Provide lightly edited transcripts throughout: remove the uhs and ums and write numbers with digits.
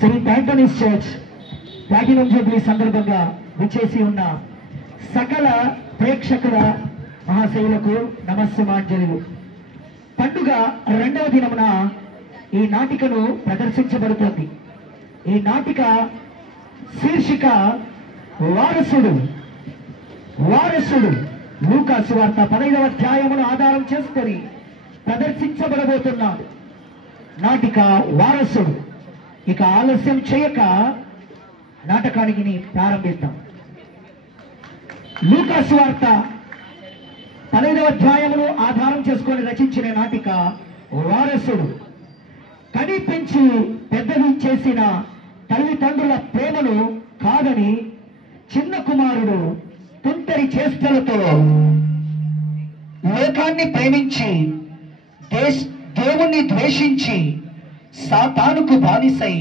Shri ప్యాంటోనిస్ church platinum Jubilee సందర్భంగా విచ్చేసి ఉన్న సకల ప్రేక్షకుల మహాశయులకు నమస్సుమాంజలులు. పండుగ రెండవ దినమున ఈ నాటికను ప్రదర్శించబడుతుంది. ఈ నాటిక శీర్షిక వారసుడు. వారసుడు లూకా సువార్త 15వ అధ్యాయమును ఆధారం చేసుకొని ప్రదర్శించబడబోతున్నాడు నాటిక వారసుడు. ఇక ఆలస్యం చేయక నాటకానికి ప్రారంభిద్దాం. లూకా సువార్త 15వ అధ్యాయమును ఆధారం చేసుకొని రచించిన నాటిక వారసుడు. కని పెంచి పెద్దవి చేసిన తల్లిదండ్రుల ప్రేమను కాదని చిన్న కుమారుడు తుంటరి చేష్టలతో లోకాన్ని ప్రేమించి దేవుణ్ణి ద్వేషించి సాతానుకు బానిసై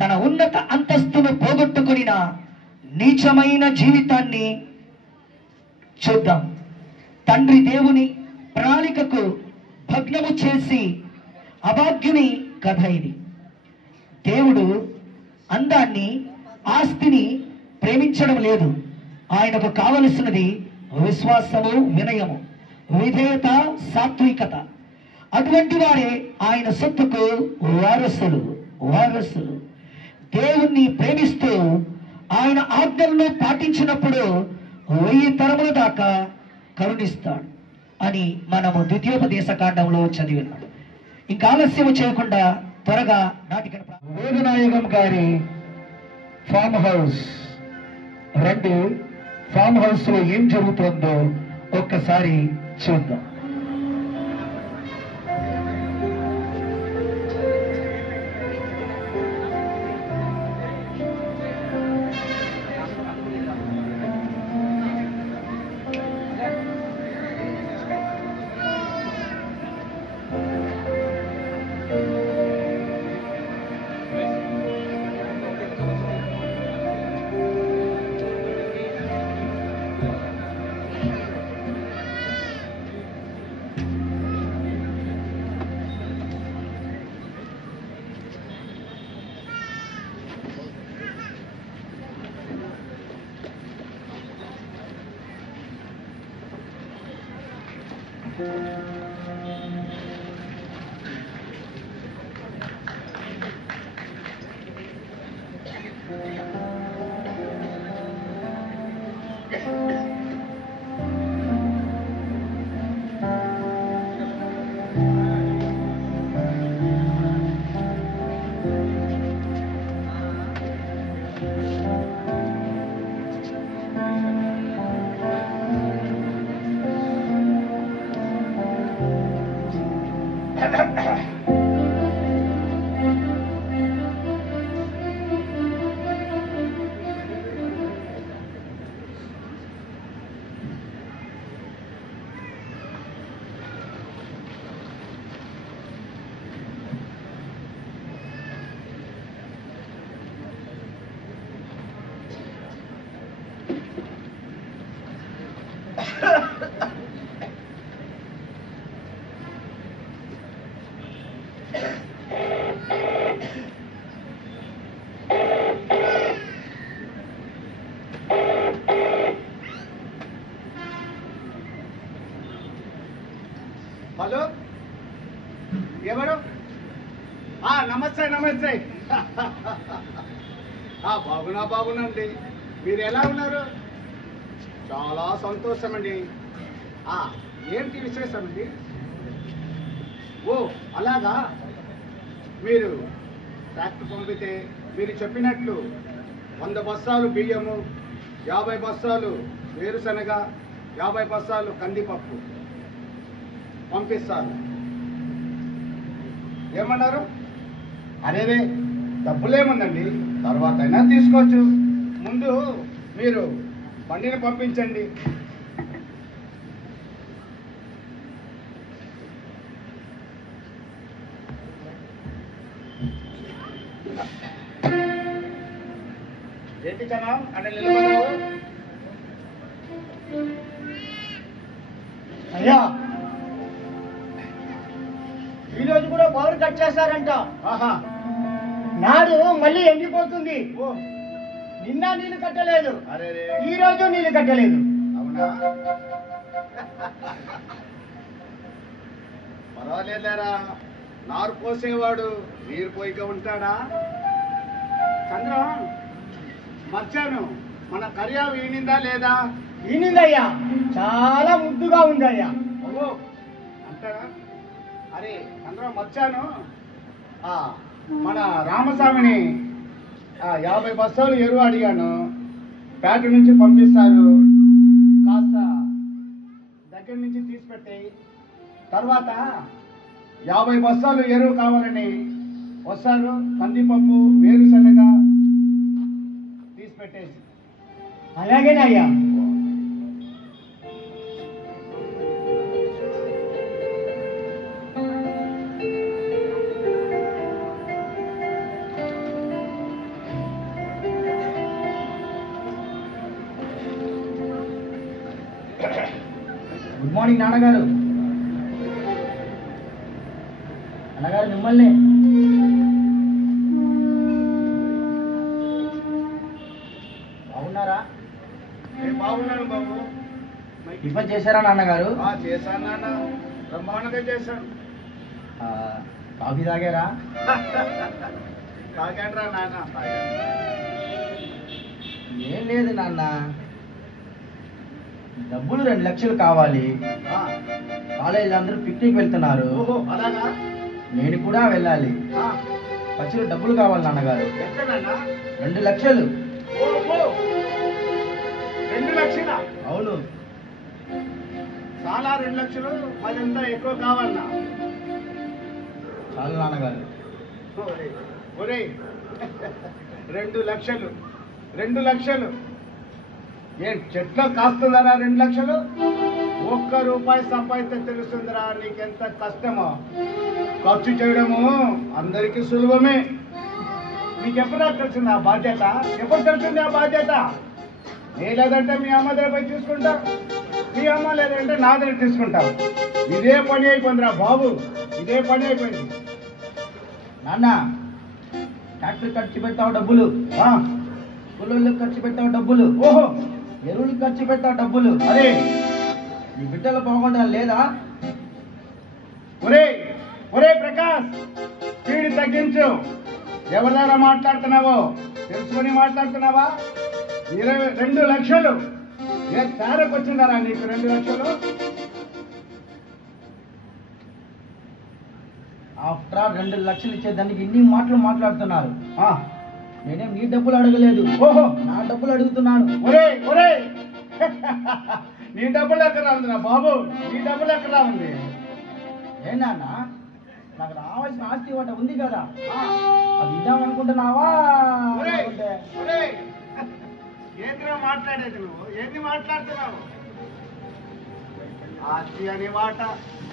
తన ఉన్నత అంతస్తును పోగొట్టుకొనిన నీచమైన జీవితాన్ని చూద్దాం. తండ్రి దేవుని ప్రణాళికకు భగ్నము చేసి అభాగ్యుని కథ ఇది. దేవుడు అందాన్ని, ఆస్తిని ప్రేమించడం లేదు. ఆయనకు కావలసినది విశ్వాసము, వినయము, విధేయత, సాత్వికత. అటువంటి వారే ఆయన సొత్తుకు వారసులు. వారసులు దేవుణ్ణి ప్రేమిస్తూ ఆయన ఆజ్ఞలను పాటించినప్పుడు 1000 తరముల దాకా కరుణిస్తాడు అని మనము ద్వితీయోపదేశ కాండంలో చదివినాం. ఇంకా ఆలస్యం చేయకుండా త్వరగా నాటిక. వేదనాయకం గారి ఫామ్ హౌస్ రండి. ఫామ్ హౌస్ లో ఏం జరుగుతుందో ఒక్కసారి చూద్దాం. హలో, ఎవరు? నమస్తే నమస్తే. బాగున్నాండి. మీరు ఎలా ఉన్నారు? చాలా సంతోషం అండి. ఏంటి విశేషం అండి? ఓ అలాగా. మీరు ట్రాక్టర్ పంపితే మీరు చెప్పినట్లు 100 బస్తాలు బియ్యము, 50 బస్తాలు వేరుశనగ, 50 బస్తాలు కందిపప్పు పంపిస్తాను. ఏమన్నారు? అరేరే, డబ్బులేముందండి, తర్వాత అయినా తీసుకోవచ్చు. ముందు మీరు బండిని పంపించండి. ఏంటి జనం అంటే నిలబడవు? అయ్యా, ఈరోజు కూడా పవర్ కట్ చేశారంట. నాడు మళ్ళీ ఎండిపోతుంది. ఓ నిన్న నీళ్లు కట్టలేదు, అరే రే ఈ రోజు నీళ్లు కట్టలేదు. అవునా పర్వాలేదురా, నారు పోసేవాడు నీరు పోయిక ఉంటాడా? చంద్రం మర్చాను, మన కర్యా వీనిందా లేదా? ఈనిందయ్యా, చాలా ముద్దుగా ఉందయ్యా. ఓ అంటారా? అరే చంద్రం మర్చాను, మన రామస్వామిని 50 బస్తాలు ఎరువు అడిగాను, పేట నుంచి పంపిస్తారు, కాస్త దగ్గర నుంచి తీసి పెట్టాయి. తర్వాత 50 బస్తాలు ఎరువు కావాలని వస్తారు, కందిపప్పు వేరుశనగ తీసి పెట్టేసి. అలాగేనయ్యా. గుడ్ మార్నింగ్ నాన్నగారు. అన్నగారు మిమ్మల్ని. బాగున్నారా? నేను బాగున్నాను బాబు. టిఫిన్ చేశారా నాన్నగారు? చేశాను నాన్న, బ్రహ్మాండంగా చేశాను. కాఫీ తాగారా? తాగాడ్రా నాన్న, తాగాను. ఏం లేదు నాన్న, డబ్బులు 2 లక్షలు కావాలి. కాలేజీలో అందరూ పిక్నిక్ వెళ్తున్నారు, ఓహో అలాగా? నేను కూడా వెళ్ళాలి. ఖర్చులు డబ్బులు కావాలి నాన్నగారు. ఎంత నాన్న? 2 లక్షలు. ఓహో 2 లక్షలా? అవును. చాలా 2 లక్షలు, అదంతా ఎక్కువ కావాలన్నా? చాలు నాన్నగారు. ఒరే 2 లక్షలు, 2 లక్షలు ఏం చెట్లో కాస్తుందరా? 2 లక్షలు ₹1 సంపాదిస్తే తెలుస్తుందిరా నీకెంత కష్టమో. ఖర్చు చేయడము అందరికీ సులభమే. నీకెప్పుడా తెలిసింది ఆ బాధ్యత? ఎప్పుడు తెలిసింది ఆ బాధ్యత? నీ లేదంటే మీ అమ్మ దగ్గర పోయి తీసుకుంటా, మీ అమ్మ లేదంటే నా దగ్గర తీసుకుంటావు. ఇదే పని అయిపోయిందిరా బాబు, ఇదే పని అయిపోయింది. నాన్న, ట్రాక్టర్ ఖర్చు పెట్టావు డబ్బులు, కూలీలకు ఖర్చు పెట్టావు డబ్బులు, ఓహో ఎరువులకు ఖర్చు పెట్టావు డబ్బులు. అరే నీ బిడ్డలు బాగుండాలి లేదా? ఒరే ఒరే ప్రకాష్, స్పీడ్ తగ్గించు. ఎవరి ద్వారా మాట్లాడుతున్నావో తెలుసుకొని మాట్లాడుతున్నావా? 2 లక్షలు ఏ తేరకు వచ్చిందరా నీకు 2 లక్షలు? ఆఫ్టర్ ఆల్ 2 లక్షలు ఇచ్చేదానికి ఇన్ని మాటలు మాట్లాడుతున్నారు. ఆ, నేనేం నీ డబ్బులు అడగలేదు, ఓహో నా డబ్బులు అడుగుతున్నాను. ఒరే ఒరే నీ డబ్బులు ఎక్కడ ఉందిరా బాబు? నీ డబ్బులు ఎక్కడ ఉంది? ఏ నాన్న, నాకు రావాల్సిన ఆస్తి వాట ఉంది కదా, ఆ, అది ఇద్దామనుకుంటున్నావా? ఒరే లేకుంటే ఒరే ఏంద్రా మాట్లాడేది నువ్వు? ఏంది మాట్లాడుతున్నావు? ఆస్తి అనే మాట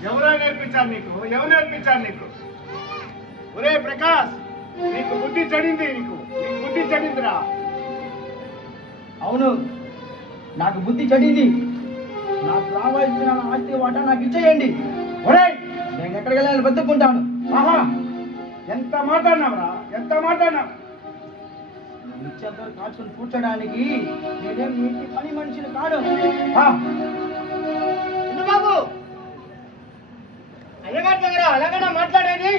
ఎవరో నేర్పించారు నీకు? ఎవరు నేర్పించారు నీకు? ఒరే ప్రకాష్, నీకు బుద్ధి చెడింది, నీకు బుద్ధి చెడిందిరా. అవును, నాకు బుద్ధి చెడింది. నాకు రావాల్సిన ఆస్తి వాట నాకు ఇచ్చేయండి. ఒరే నేను ఎక్కడికి వెళ్ళాలి బతుక్కుంటాను. ఆహా, ఎంత మాట్లాడినావురా, ఎంత మాట్లాడినావు? ఇచ్చేంతవరకు కాచుకుని కూర్చోడానికి నేనేం నీటి పని మనిషిని కాను. ఆ, బాబు, అయ్యగారి దగ్గర అలాగైనా మాట్లాడేది?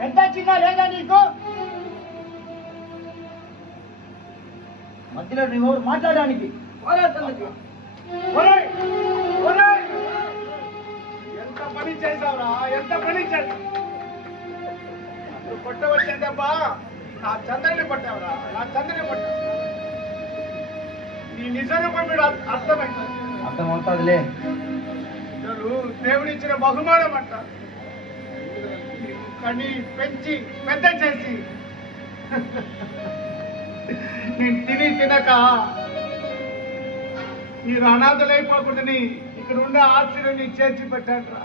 పెద్ద చిన్న లేదా నీకు? మధ్యలో నువ్వు మాట్లాడడానికి ఒరే ఒరే ఎంత పని చేసావురా, ఎంత పని చేసావు? నువ్వు కొట్టవచ్చే దెబ్బ నా చంద్రుని కొట్టావురా, నా చంద్రుని కొట్టావు. నీ నిజరూపం మీరు అర్థమైంది. అర్థమవుతుందిలే. దేవుడిచ్చిన బహుమానం అంట. కని పెంచి పెద్ద చేసి నేను తిని తినక మీరు అనాథలైపోకూడదని ఇక్కడ ఉన్న ఆశ్చర్యాన్ని చేర్చి పెట్టాడ్రా.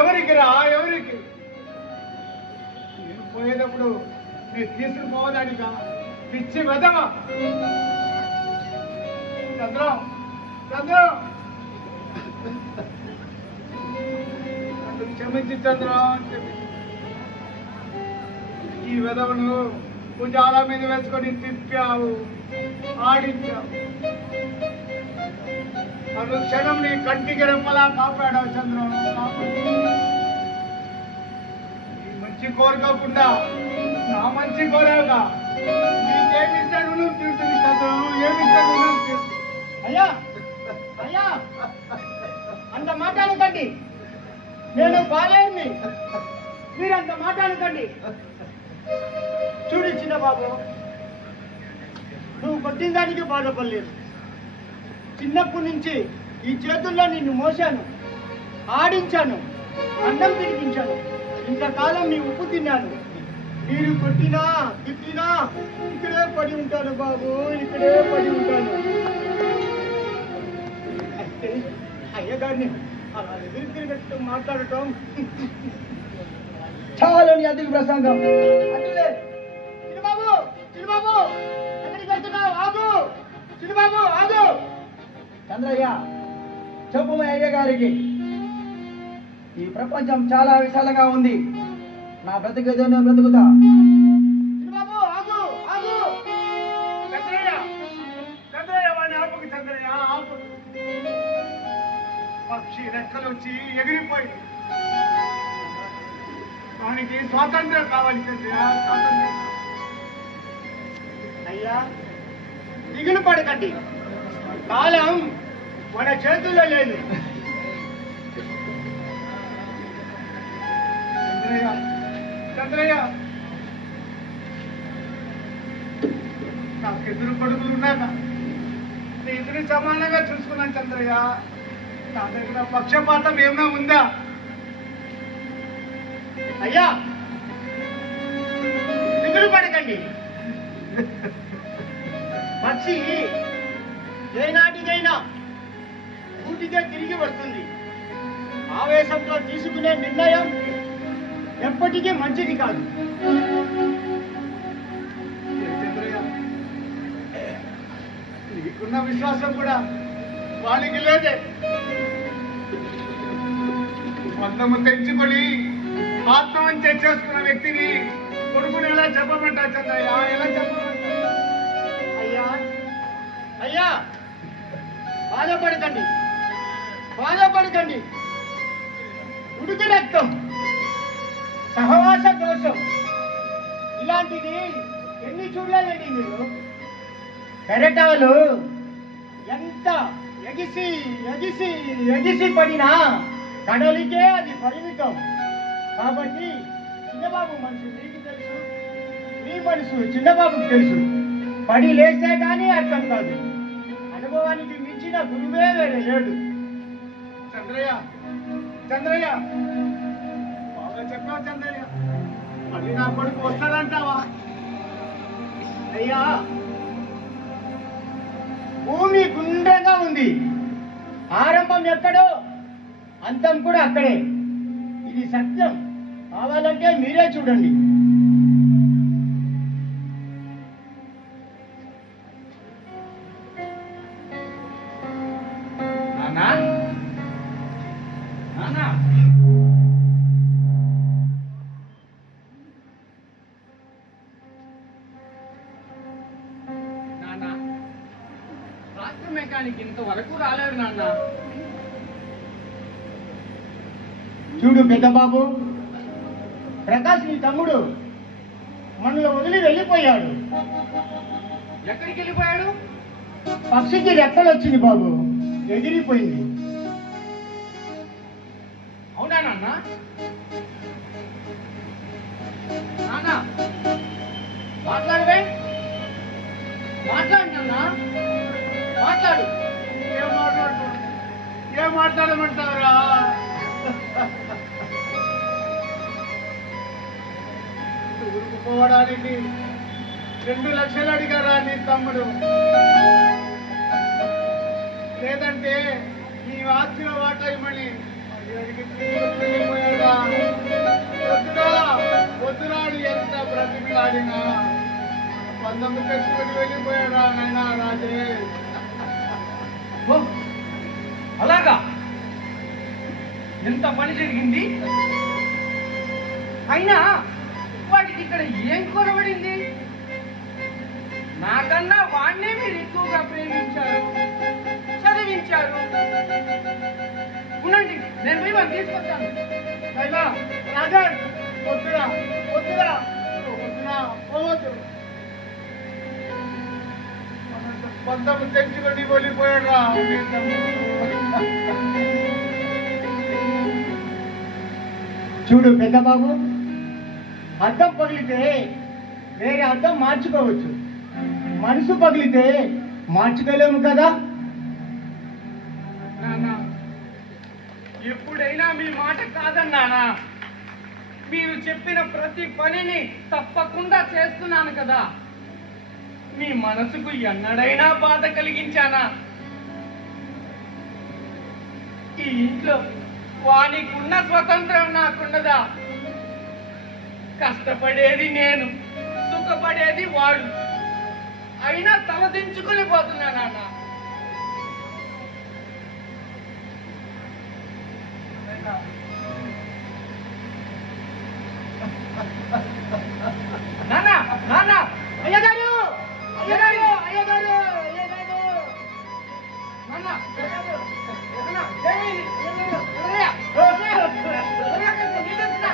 ఎవరికి రా, ఎవరికి? నేను పోయేటప్పుడు నేను తీసుకుని పోవడానికా? పిచ్చి వెదవా చంద్రం, చంద్రం నన్ను క్షమించి చంద్రం, క్షమించి. ఈ విధవను భుజాల మీద వేసుకొని తిప్పావు, ఆడించావు. అనుక్షణం నీ కంటికి రెప్పలా కాపాడావు చంద్రం. నీ మంచి కోరుకోకుండా నా మంచి కోరావుగా. నీకేమిస్తాడు నువ్వు తింటుంది చంద్రం, ఏమిస్తాడు నువ్వు తింటుంది. అయ్యా అయ్యా, అంత మాట్లాడకండి. నేను బాలేని, మీరు అంత మాట్లాడకండి. చూడు చిన్న బాబు, నువ్వు కొట్టిన దానికి బాధపడలేదు. చిన్నప్పటి నుంచి ఈ చేతుల్లో నిన్ను మోసాను, ఆడించాను, అన్నం తినిపించాను. ఇంతకాలం నీ ఉప్పు తిన్నాను. మీరు కొట్టినా తిట్టినా ఇక్కడే పడి ఉంటాను బాబు, ఇక్కడే పడి ఉంటాను. అయితే అయ్యగారిని అలా ఎదురు తిరిగట్టు మాట్లాడటం చాలు నీ అధిక ప్రసంగం. అటులే చిన్నబాబు, చిన్నబాబు ఎక్కడికి వెళ్తున్నావు? ఆగు చిన్నబాబు, ఆగు. చంద్రయ్య, చెప్పు మా అయ్య గారికి, ఈ ప్రపంచం చాలా విశాలంగా ఉంది. నా బ్రతికేదో నేను బ్రతుకుతా. చిన్నబాబు, ఆగు ఆగు. చంద్రయ్య, చంద్రయ్య వాడిని ఆపుకు. చంద్రయ్య ఆపు. పక్షి రెక్కలు వచ్చి ఎగిరిపోయింది. వానికి స్వాతంత్రం కావాలి చంద్రయ్య, స్వాతంత్రం. అయ్యా దిగులు పడకండి, కాలం మన చేతుల్లో లేదు. చంద్రయ్య, చంద్రయ్య, నాకు ఎదురు కొడుకులు ఉన్నాక నీ ఇద్దరు సమానంగా చూసుకున్నాను చంద్రయ్య. నా దగ్గర పక్షపాతం ఏమైనా ఉందా? అయ్యా దిగులు పడకండి. పక్షి ఏనాటిదైనా ఊటిగా తిరిగి వస్తుంది. ఆవేశంతో తీసుకునే నిర్ణయం ఎప్పటికీ మంచిది కాదు. చంద్రయ్య, నీకున్న విశ్వాసం కూడా వానికి లేదే. స్వంతము తెంచుకొని ఆత్మహత్య చేసుకున్న వ్యక్తిని కొడుకుని ఎలా చెప్పమంటా చంద్రయ్య, ఎలా చెప్పమంటా? అయ్యా అయ్యా, బాధపడకండి, బాధపడకండి. ఉడికి రక్తం, సహవాస దోషం, ఇలాంటిది ఎన్ని చూడలేదండి మీరు. కెరటాలు ఎంత ఎగిసి ఎగిసి ఎగిసి పడినా కడలికే అది పరిమితం. కాబట్టి చిన్నబాబు మనసు మీకు తెలుసు, మీ మనసు చిన్నబాబుకు తెలుసు. పడి లేస్తే కానీ అర్థం కాదు. అనుభవానికి మించిన గురువే వేరే లేడు. చంద్రయ్య, చంద్రయ్య, బాగా చెప్పావు చంద్రయ్య. మళ్ళీ నా కొడుకు వస్తాడంటావా? అయ్యా భూమి గుండ్రంగా ఉంది. ఆరంభం ఎక్కడో అంతం కూడా అక్కడే. ఇది సత్యం. కావాలంటే మీరే చూడండి. నానా, నానా, నాన్న, రాత్రి మెకానిక్ ఇంతవరకు రాలేదు నాన్న. చూడు పెద్ద బాబు, ప్రకాష్ నీ తమ్ముడు మనలో వదిలి వెళ్ళిపోయాడు. ఎక్కడికి వెళ్ళిపోయాడు? పక్షికి రెక్కలు వచ్చింది బాబు, ఎగిరిపోయింది. అవునా నాన్న? నాన్న మాట్లాడవే, మాట్లాడు నాన్న, మాట్లాడు. ఏం మాట్లాడమంటావురా? ఊరుకుపోవడానికి 2 లక్షలు అడిగారా నీ తమ్ముడు? లేదంటే నీ ఆస్తిలో వాటా ఇవ్వమని అడిగి వెళ్ళిపోయాడా? వద్దురా, వద్దురా అని ఎంత బ్రతిమిలాడినా 19 తెచ్చుకొని వెళ్ళిపోయాడా నాయనా రాజేష్? ఓ, అలాగా? ఎంత పని జరిగింది? అయినా వాడికి ఇక్కడ ఏం కొనబడింది? నాకన్నా వాడినే మీరు ఎక్కువగా ప్రేమించారు, చదివించారు. ఉండండి, నేను పోయి వాడిని తీసుకొస్తాను. అయినా రాజన్, వద్దురా వద్దురా వద్దురా, పోవద్దు. పంతము తెచ్చుకొని వెళ్ళిపోయాడు రా. చూడు పెద్ద బాబు, అద్దం పగిలితే వేరే అద్దం మార్చుకోవచ్చు, మనసు పగిలితే మార్చుకోలేము కదా. నాన్న, ఎప్పుడైనా మీ మాట కాదన్నానా? మీరు చెప్పిన ప్రతి పనిని తప్పకుండా చేస్తున్నాను కదా. మీ మనసుకు ఎన్నడైనా బాధ కలిగించానా? ఈ ఇంట్లో వానికున్న స్వతంత్రం నాకున్నదా? కష్టపడేది నేను, సుఖపడేది వాడు. అయినా తలదించుకుని పోతున్నా నాన్న. నాన్న, నాన్న, అయ్యగారు అయ్యగారు అయ్యగారు అయ్యగారు, నాన్న, నాన్న, ఏమైంది? అన్నయ్య, అన్నయ్య, అన్నయ్య, కొంచెం నీళ్ళు తెస్తున్నా.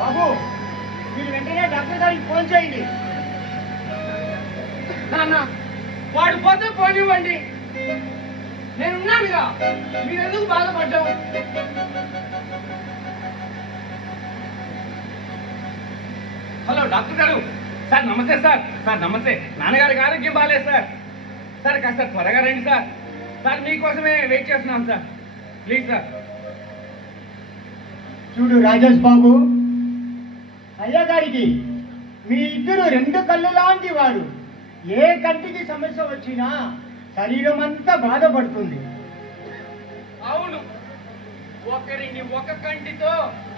బాబు, మీరు వెంటనే డాక్టర్ గారికి ఫోన్ చేయండి. నాన్న, వాడు పోతే పోనివ్వండి, నేనున్నానుగా. మీరెందుకు బాధపడ్డావు? హలో డాక్టర్ గారు. సార్ నమస్తే సార్. సార్ నమస్తే. నాన్నగారికి ఆరోగ్యం బాగాలేదు సార్. సార్ కాస్త త్వరగా రండి సార్. సార్ మీకోసమే వెయిట్ చేస్తున్నాం సార్. Please sir. చూడు రాజేష్ బాబు, అయ్యగారికి మీ ఇద్దరు రెండు కళ్ళు లాంటి వారు. ఏ కంటికి సమస్య వచ్చినా శరీరం అంతా బాధపడుతుంది. అవును, ఒకరిని ఒక కంటితో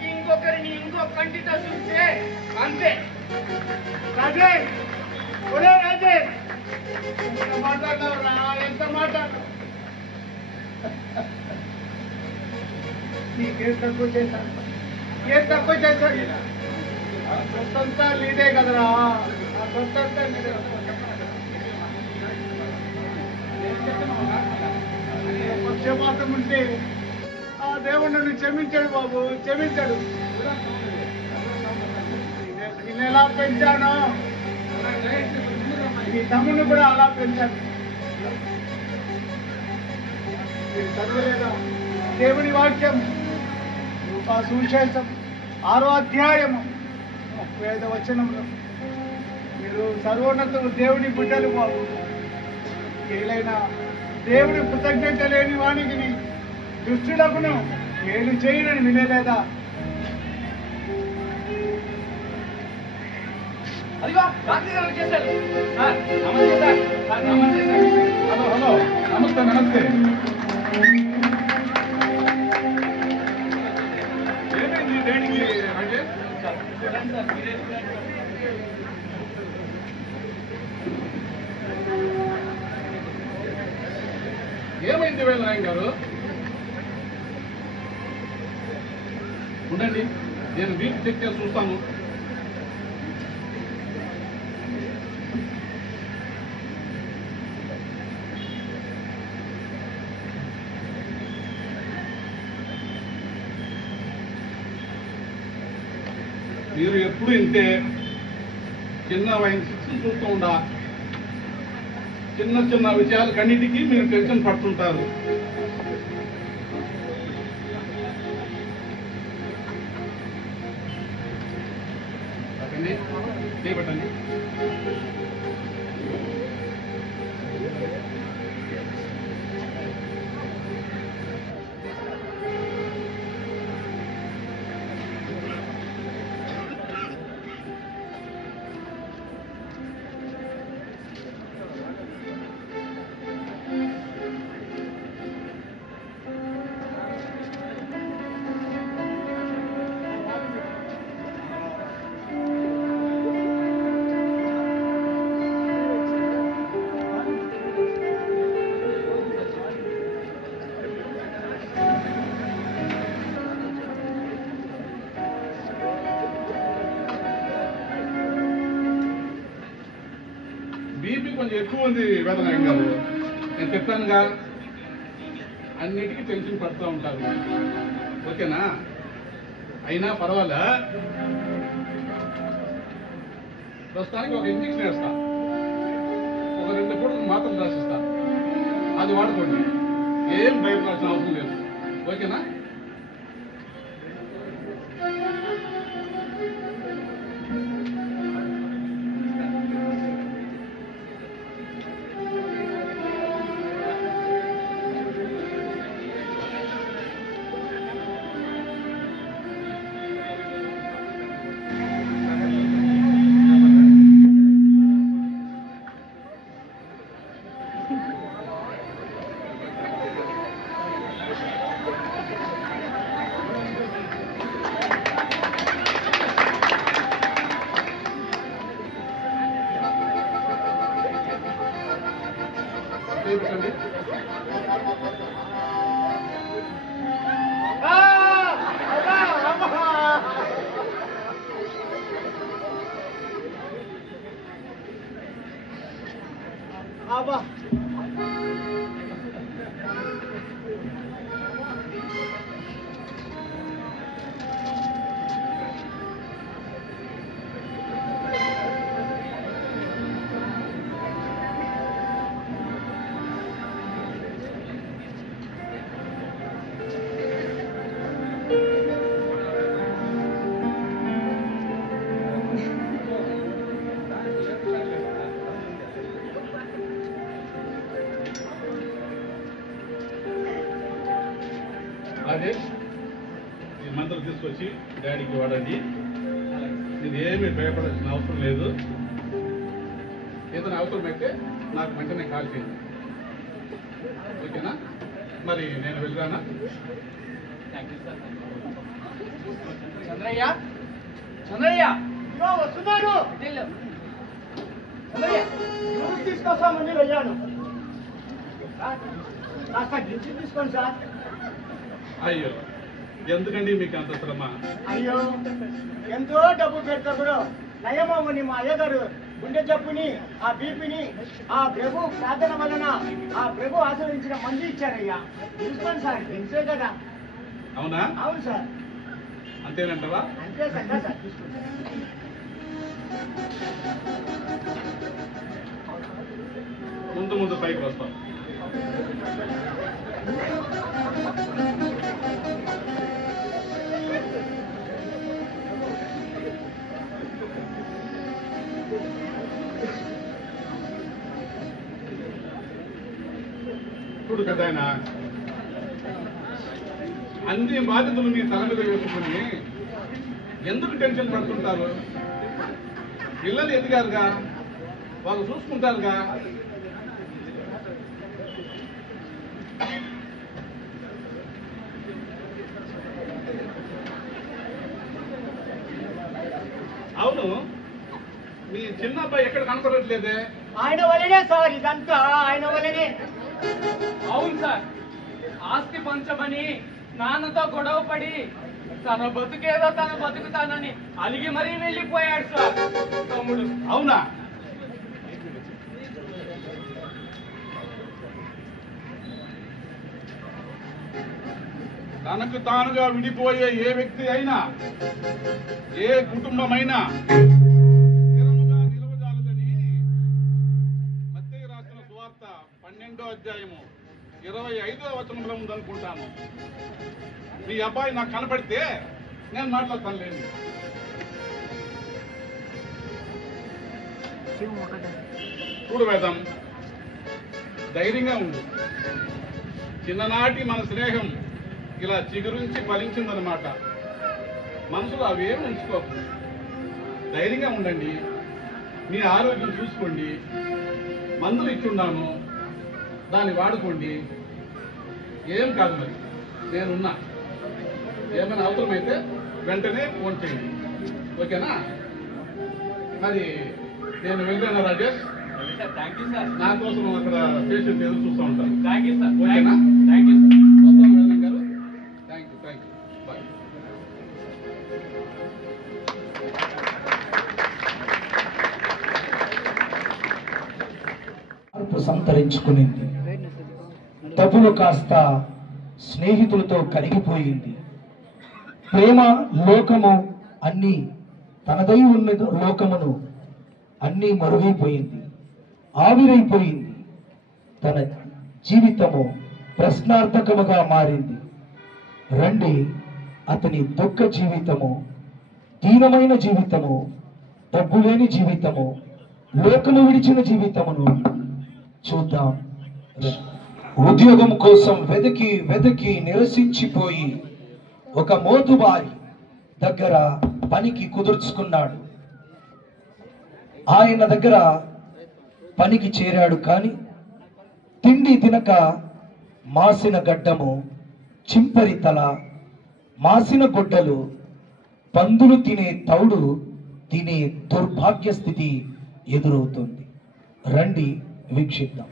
ఇంకొకరిని ఇంకో కంటితో చూస్తే అంతే. రాజేష్, ఒరే రాజేష్, ఎంత మాట్లాడినావు రా, ఎంత మాట్లాడినావు? నీకేం తక్కువ చేశాను? ఏం తక్కువ చేశాడు? ఆ సొంతంతా నీదే కదరా, ఆ సొంతంతా నీదే. పక్షపాతం ఉంటే ఆ దేవుడు నన్ను క్షమించాడు బాబు, క్షమించాడు. నేను ఎలా పెంచానో నీ తమ్ముడిని కూడా అలా పెంచాను. మీరు చదవలేదా దేవుని వాక్యం? లూకా సువిశేషం 6వ అధ్యాయము 35వ వచనంలో మీరు సర్వోన్నతుడు దేవుని బిడ్డలు బాబు. ఏలైనా దేవుడి కృతజ్ఞత లేని వానికి దుష్టుడకును మేలు చేయనని వినలేదా? అదిగో డాక్టర్ గారు వచ్చేసారు. సార్ నమస్తే సార్. సార్ నమస్తే సార్. హలో హలో, నమస్తే నమస్తే. ఏమైంది దేనికి అంటే? ఏమైంది వేలనాయన గారు? ఉండండి, నేను వీపు చెక్ చేసి చూస్తాను. మీరు ఎప్పుడు ఇంతే చిన్న వయసు చూస్తూ ఉండా, చిన్న చిన్న విషయాలకన్నిటికీ మీరు టెన్షన్ పడుతుంటారు. చేపట్టండి. కొంచెం ఎక్కువ ఉంది వేదనాయక్ గారు. నేను చెప్పానుగా, అన్నిటికీ టెన్షన్ పడుతూ ఉంటారు. ఓకేనా? అయినా పర్వాలే, ప్రస్తుతానికి ఒక ఇంజక్షన్ వేస్తా, ఒక 2 పూటలు మాత్రం రాసిస్తా, అది వాడుకోండి. ఏం భయపడాల్సిన అవసరం లేదు. ఓకేనా? చూపించండి. అబ్బా రాజేష్, ఈ మందులు తీసుకొచ్చి డాడీకి వాడండి. ఇది ఏమీ భయపడాల్సిన అవసరం లేదు. ఏదైనా అవసరం అయితే నాకు వెంటనే కాల్ చేయండి. ఓకేనా? మరి నేను వెళ్ళానా? చంద్రయ్య, చంద్రయ్య, ఇదిగో వస్తున్నాను. చంద్రయ్య, జ్యూస్ తీసుకొస్తామని వెళ్ళాను. కాస్త డ్రింక్ తీసుకోండి సార్. అయ్యో, ఎందుకండి మీకు అంత శ్రమ? అయ్యో, ఎంతో డబ్బు పెడతాడు నయమని మా అయ్యగారు గుండె జబ్బుని, ఆ బీపీని ఆ ప్రభు ప్రార్థన వలన ఆ ప్రభు ఆశ్రయించిన మంది ఇచ్చారయ్యా. తీసుకోండి సార్, డ్రింక్సే కదా. అవునా? అవును సార్. అంతేనంటావా? అంతే కదా సార్, తీసుకోండి. ముందు ముందు పైకి వస్తాం. చూడు పెద్దాయన, అన్ని బాధ్యతలు మీ తల మీద వేసుకుని ఎందుకు టెన్షన్ పడుతుంటారు? పిల్లలు ఎదిగారుగా, వాళ్ళు చూసుకుంటారుగా. అవును, మీ చిన్న అబ్బాయి ఎక్కడ కనపడట్లేదే? ఆయన వల్లనే సార్ ఇదంతా, ఆయన వల్లనే. అవును సార్, ఆస్తి పంచమని నాన్నతో గొడవ పడి తన బతుకేదో తను బతుకుతానని అలిగి మరీ వెళ్ళిపోయాడు సార్ తమ్ముడు. అవునా? తనకు తానుగా విడిపోయే ఏ వ్యక్తి అయినా, ఏ కుటుంబమైనా స్థిరముగా నిలవజాలదని మత్తయి రాసిన సువార్త 12వ అధ్యాయము 25వ వచనంలో ఉందనుకుంటాను. మీ అబ్బాయి నాకు కనపడితే నేను మాట్లాడతానులేండి. చూడు వేదం, ధైర్యంగా ఉండు. చిన్ననాటి మన స్నేహం ఇలా చిగురించి ఫలించిందనమాట. మనసులో అవేమి ఉంచుకోకు. ధైర్యంగా ఉండండి. మీ ఆరోగ్యం చూసుకోండి. మందులు ఇచ్చున్నాను, దాన్ని వాడుకోండి. ఏం కాదు, మరి నేనున్నా. ఏమైనా అవసరమైతే వెంటనే ఫోన్ చేయండి. ఓకేనా? మరి నేను వెళ్ళాను రాజేష్. Thank you sir. నా కోసం అక్కడ పేషెంట్ ఎదురు చూస్తూ ఉంటాను. Thank you sir. ఓకేనా? Thank you sir. వస్తాను వేదం గారు. Thank you, thank you. Bye. రూపు సంతరించుకునింది. డబ్బులు కాస్త స్నేహితులతో కరిగిపోయింది. ప్రేమ లోకము అన్నీ తనదై ఉన్న లోకమును అన్నీ మరుగైపోయింది, ఆవిరైపోయింది. తన జీవితము ప్రశ్నార్థకముగా మారింది. రండి అతని దుఃఖ జీవితము, దీనమైన జీవితము, డబ్బు లేని జీవితము, లోకము విడిచిన జీవితమును చూద్దాం. ఉద్యోగం కోసం వెతికి వెతికి నిరసించిపోయి ఒక మోతుబారి దగ్గర పనికి కుదుర్చుకున్నాడు. ఆయన దగ్గర పనికి చేరాడు. కానీ తిండి తినక మాసిన గడ్డము, చింపరి తల, మాసిన గొడ్డలు, పందులు తినే తౌడు తినే దుర్భాగ్య స్థితి ఎదురవుతుంది. రండి వీక్షిద్దాం.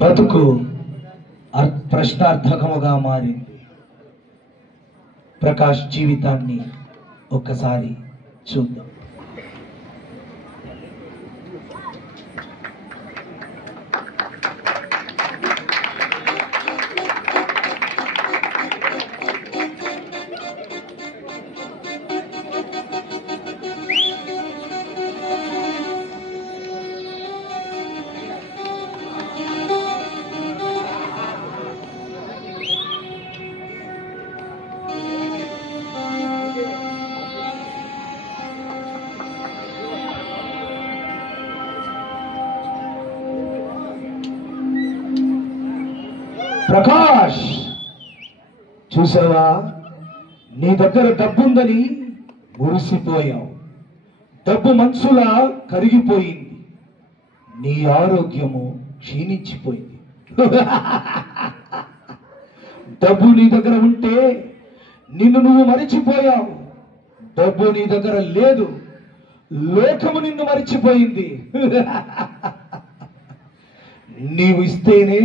బతుకు ప్రశ్నార్థకముగా మారింది. ప్రకాష్ జీవితాన్ని ఒక్కసారి చూద్దాం. ప్రకాష్, చూసావా, నీ దగ్గర డబ్బుందని మురిసిపోయావు. డబ్బు మనసులా కరిగిపోయింది. నీ ఆరోగ్యము క్షీణించిపోయింది. డబ్బు నీ దగ్గర ఉంటే నిన్ను నువ్వు మరిచిపోయావు. డబ్బు నీ దగ్గర లేదు, లోకము నిన్ను మరిచిపోయింది. నీవు ఇస్తేనే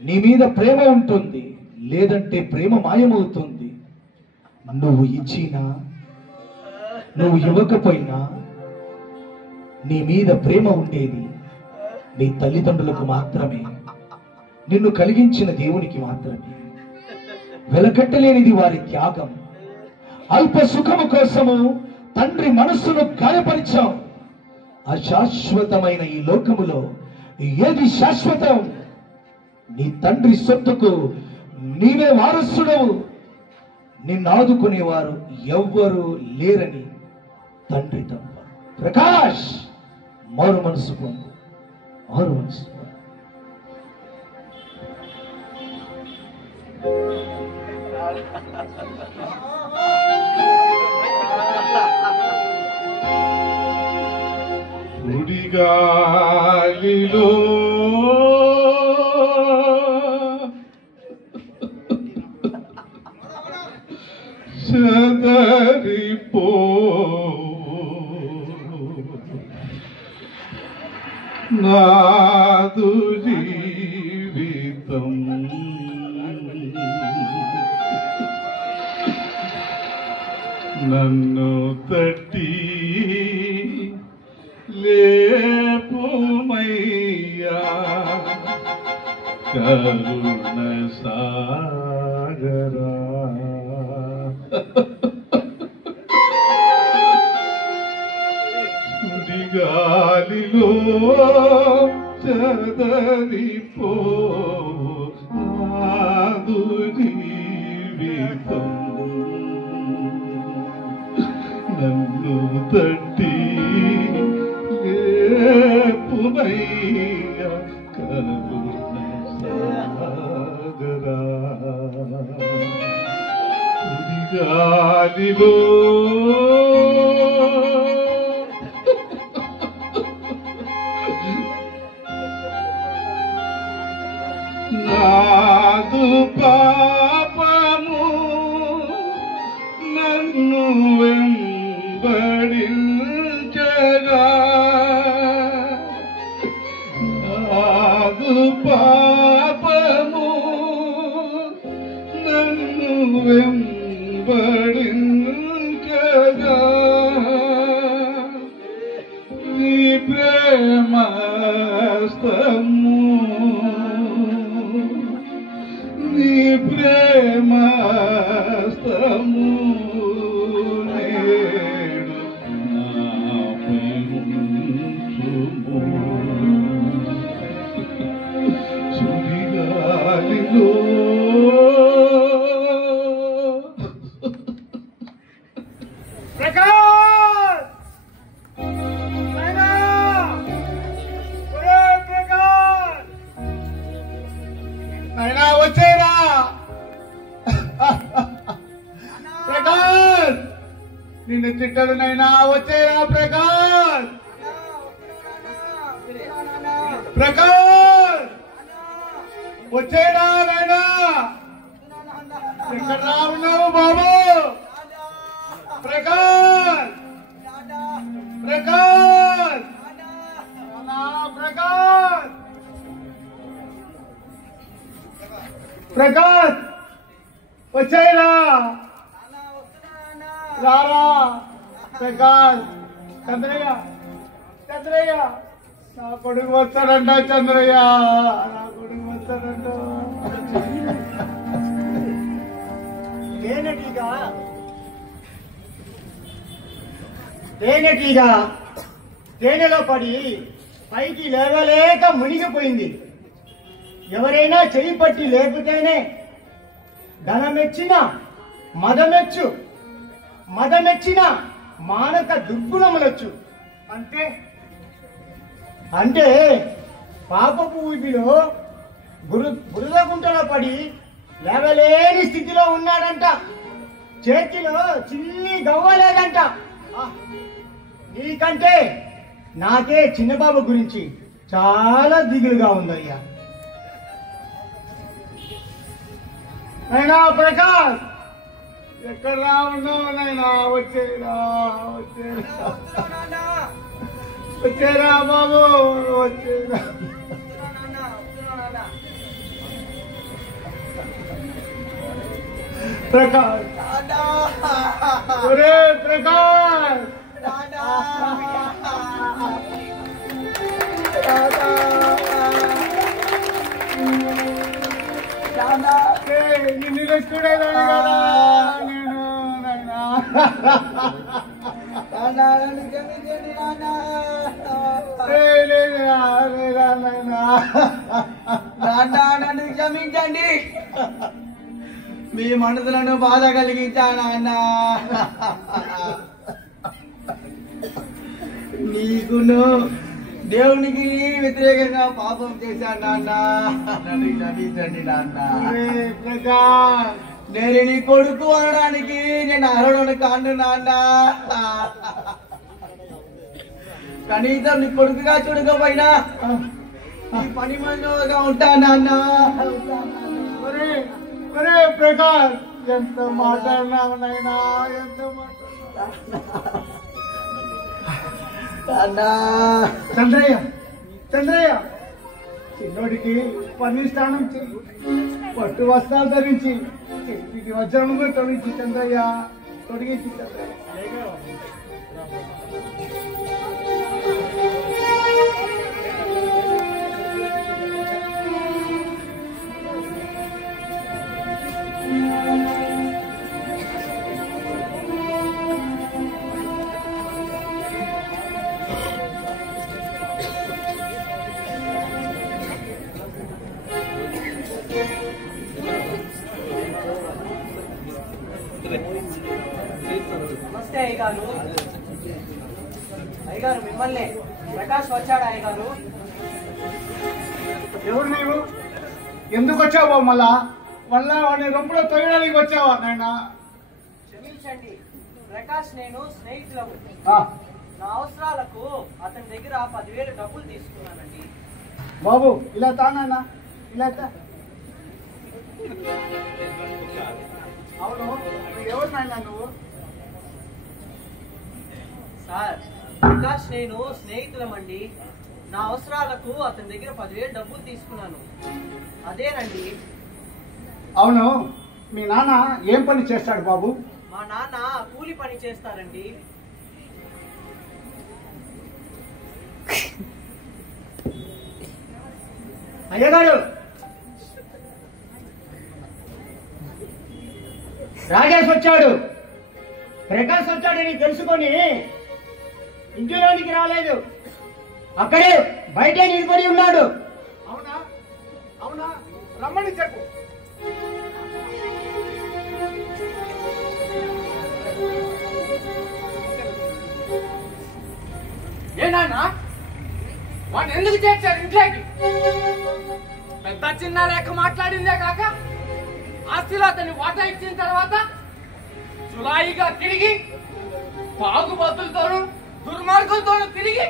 నీ మీద ప్రేమ ఉంటుంది, లేదంటే ప్రేమ మాయమవుతుంది. నువ్వు ఇచ్చినా నువ్వు ఇవ్వకపోయినా నీ మీద ప్రేమ ఉండేది నీ తల్లిదండ్రులకు మాత్రమే, నిన్ను కలిగించిన దేవునికి మాత్రమే. వెలకట్టలేనిది వారి త్యాగం. అల్ప సుఖము కోసము తండ్రి మనస్సును గాయపరిచావు. అశాశ్వతమైన ఈ లోకములో ఏది శాశ్వతం? నీ తండ్రి సొత్తుకు నీవే వారసుడవు. నిన్ను ఆదుకునేవారు ఎవ్వరూ లేరని తండ్రి తప్ప. ప్రకాష్, మారు మనసు పొందు, మారు మనసు పొందు. సుడిగాలిలో చెదరిపో నా నన్ను తట్టి లేపుమయ్యా కరుణ సాగరా సుడిగాలిలో చదరిపో నాదు జీవితం నన్ను తట్టి లేపుమయ్యా కరుణ సాగరా సుడిగాలిలో నాదు పాపము నన్ను వెంబడించగా నాదు పాపము నన్ను వెంబడించగా నీ ప్రేమస్తము నీ ప్రేమస్తము నేడు నాపై ఉంచుము సుడిగాలిలో ప్రకాష్ నాయనా ఒరే ప్రకాష్ నాయనా వచ్చేరా ప్రకాష్ నిన్ను తిట్టడు నైనా వచ్చేరా ప్రకాష్ ప్రకాష్ వచ్చేరా నాయనా ఎక్కడ ఉన్నావు బాబు ప్రకాష్ ప్రకాష్ నాన్నా, ప్రకాష్ ప్రకాష్ వచ్చేరా రారా ప్రకాష్ చంద్రయ్య చంద్రయ్య నా కొడుకు వస్తాడంట చంద్రయ్య నా కొడుకు వస్తాడంట తేనెటీగా తేనెలో పడి పైకి లేవలేక మునిగిపోయింది. ఎవరైనా చెయ్యి పట్టి లేపితేనే ధనమెచ్చిన మదమెచ్చు, మదమెచ్చిన మానక దుర్గుణములొచ్చు. అంటే అంటే పాపపు ఊపిలో బురద గుంటలో పడి లేవలేని స్థితిలో ఉన్నాడంట. చేతిలో చిన్ని గవ్వలేదంట. నీకంటే నాకే చిన్నబాబు గురించి చాలా దిగులుగా ఉందయ్యా. నైనా ప్రకాష్ ఎక్కడ ఉన్నావు నైనా వచ్చేరా వచ్చేరా వచ్చేరా బాబు వచ్చేరా ప్రకాష్ ఒరే ప్రకాష్ నిన్ను చూడేదాన్ని కదా నేను నైనా నన్ను క్షమించండి, మీ మనసులను బాధ కలిగించాను అన్న. నీకును దేవునికి వ్యతిరేకంగా పాపం చేశాను నాన్న. నన్ను క్షమించండి నాన్న. నేను నీ కొడుకు అనడానికి నేను అర్హుడను కాను నాన్న. కనీసం నీ కొడుకుగా చూడకపోయినా నీ పని మనోగా ఉంటానన్నా. ఒరే ప్రకాష్ ఎంత మాట్లాడినావు నైనా, ఎంత చంద్రయ్య చంద్రయ్య చిన్నోడికి పని స్నానం చెయ్యి, పట్టు వస్త్రాలు ధరించి చేతికి వజ్రముగా తొలిచి చంద్రయ్య తొడిగించి నమస్తే అయ్యగారు. అయ్యగారు మిమ్మల్ని ప్రకాష్ వచ్చాడు అయ్యగారు. ఎవరు నీవు? ఎందుకు వచ్చావో మళ్ళా వాడిని రొంపులో తొయ్యడానికి వచ్చావా నాయన? క్షమించండి ప్రకాష్, నేను స్నేహితులము. నా అవసరాలకు అతని దగ్గర 10,000 డబ్బులు తీసుకున్నానండి. బాబు ఇలా తానా ఇలా తా. అవును, ఎవరు నాయన నువ్వు? సార్, ప్రకాష్ నేను స్నేహితులమండి. నా అవసరాలకు అతని దగ్గర 10,000 డబ్బులు తీసుకున్నాను. అదేనండి. అవును, మీ నాన్న ఏం పని చేస్తాడు బాబు? మా నాన్న కూలి పని చేస్తారండి. అయ్యగారు, రాజేష్ వచ్చాడు, ప్రకాష్ వచ్చాడని తెలుసుకొని ఇంటిలోనికి రాలేదు, అక్కడే బయటే నిలబడి ఉన్నాడు. అవునా? అవునా, రమ్మని చెప్పు. ఏనాన్నా వాడిని ఎందుకు చేర్చారు ఇంట్లోకి? పెద్ద చిన్న లేక మాట్లాడిందే కాక ఆస్తిలో అతన్ని వాటా ఇచ్చిన తర్వాత జులాయిగా తిరిగి బాగుబతులతోనూ దుర్మార్గులతోనూ తిరిగి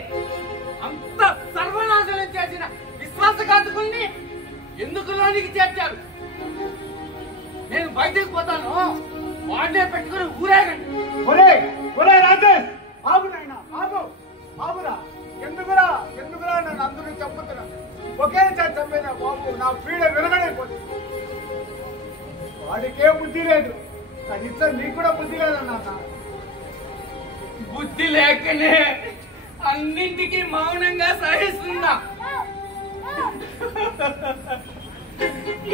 అంత సర్వనాశనం చేసిన విశ్వాసఘాతకుల్ని ఎందుకు లోనికి చేర్చారు? నేను బయటకు పోతాను, వాడినే పెట్టుకుని ఊరేగండి. ఒరే ఒరే రాజేష్, ఆగు నాయన, ఆగు, ఆగురా. ఎందుకురా నన్ను అందరూ చంపుతున్నా? ఒకేసారి చంపేనా బాబు? నా పీడ విరగడైపోతుంది. వాడికే బుద్ధి లేదు, కనీసం నీకు కూడా బుద్ధి లేదన్నా. బుద్ధి లేకనే అన్నింటికి మౌనంగా సహిస్తున్నా.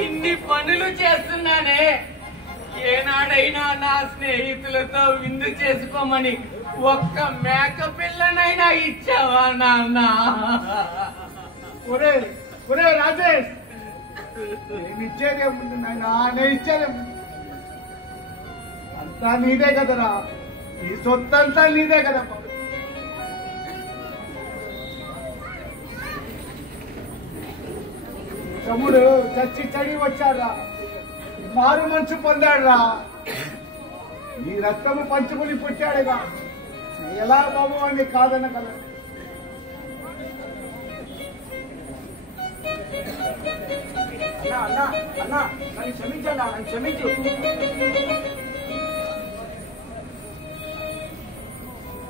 ఇన్ని పనులు చేస్తున్నానే, ఏనాడైనా నా స్నేహితులతో విందు చేసుకోమని ఒక్క మేక పిల్లనైనా ఇచ్చావా నాన్న? ఒరే ఒరే రాజేష్, నేను ఇచ్చేదేముంది నాయనా, నేను ఇచ్చేదేముంది? అంతా నీదే కదరా, ఈ సొత్తంతా నీదే కదా బాబు. తమ్ముడు చచ్చి చడి వచ్చాడా, మారు మనసు పొందాడురా, నీ రక్తము పంచుకుని పుట్టాడుగా, ఎలా బాబు అని కాదనగలరు? అన్నా అన్నా అన్నా, నన్ను క్షమించండి, నన్ను క్షమించు.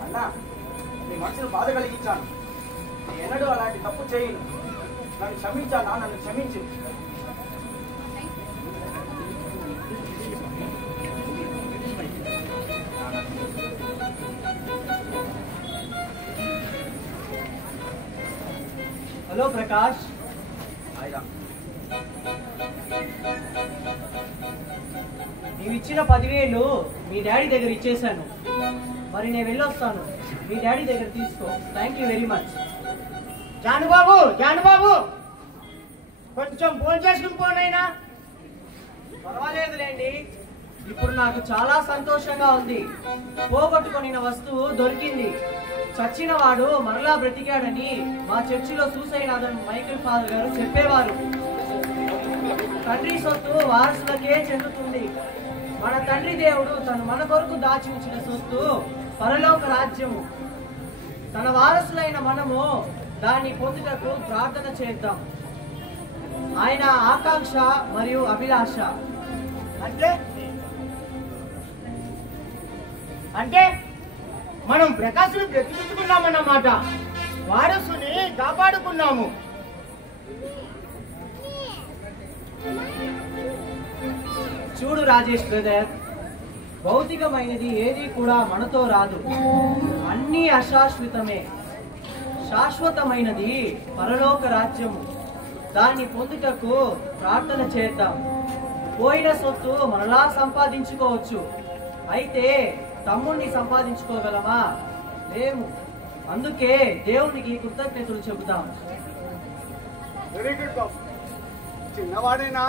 అన్నా, నీ మనసును బాధ కలిగించాను, ఎన్నడూ అలాంటి తప్పు చేయను. నన్ను క్షమించానా, నన్ను క్షమించు. హలో ప్రకాష్. నీవిచ్చిన 10,000 మీ డాడీ దగ్గర ఇచ్చేశాను. మరి నేను వెళ్ళొస్తాను, మీ డాడీ దగ్గర తీసుకో. Thank you very much. Janubabu కొంచెం ఫోన్ చేసుకుని పోనైనా. పర్వాలేదులేండి, ఇప్పుడు నాకు చాలా సంతోషంగా ఉంది. పోగొట్టుకొనిన వస్తువు దొరికింది. చచ్చిన వాడు మరలా బ్రతికాడని మా చర్చిలో సూసైడ్ ఆదరణ మైకిల్ ఫాదర్ గారు చెప్పేవారు. తండ్రి సొత్తు వారసులకే చెందుతుంది. మన తండ్రి దేవుడు తను మన కొరకు దాచి ఉంచిన సొత్తు పరలోక రాజ్యము. తన వారసులైన మనము దాన్ని పొందుటకు ప్రార్థన చేద్దాం. ఆయన ఆకాంక్ష మరియు అభిలాష. అంటే మనం ప్రకాశుని బ్రతికించుకున్నామన్నమాట, వారసుని కాపాడుకున్నాము. చూడు రాజేష్ బ్రదర్, భౌతికమైనది ఏది కూడా మనతో రాదు. అన్నీ అశాశ్వతమే. శాశ్వతమైనది పరలోక రాజ్యము. దాన్ని పొందుటకు ప్రార్థన చేద్దాం. పోయిన సొత్తు మనలా సంపాదించుకోవచ్చు, అయితే తమ్ముడిని సంపాదించుకోగలమా? లేము. అందుకే దేవునికి కృతజ్ఞతలు చెబుతాం. వెరీ గుడ్ బాబు, చిన్నవాడైనా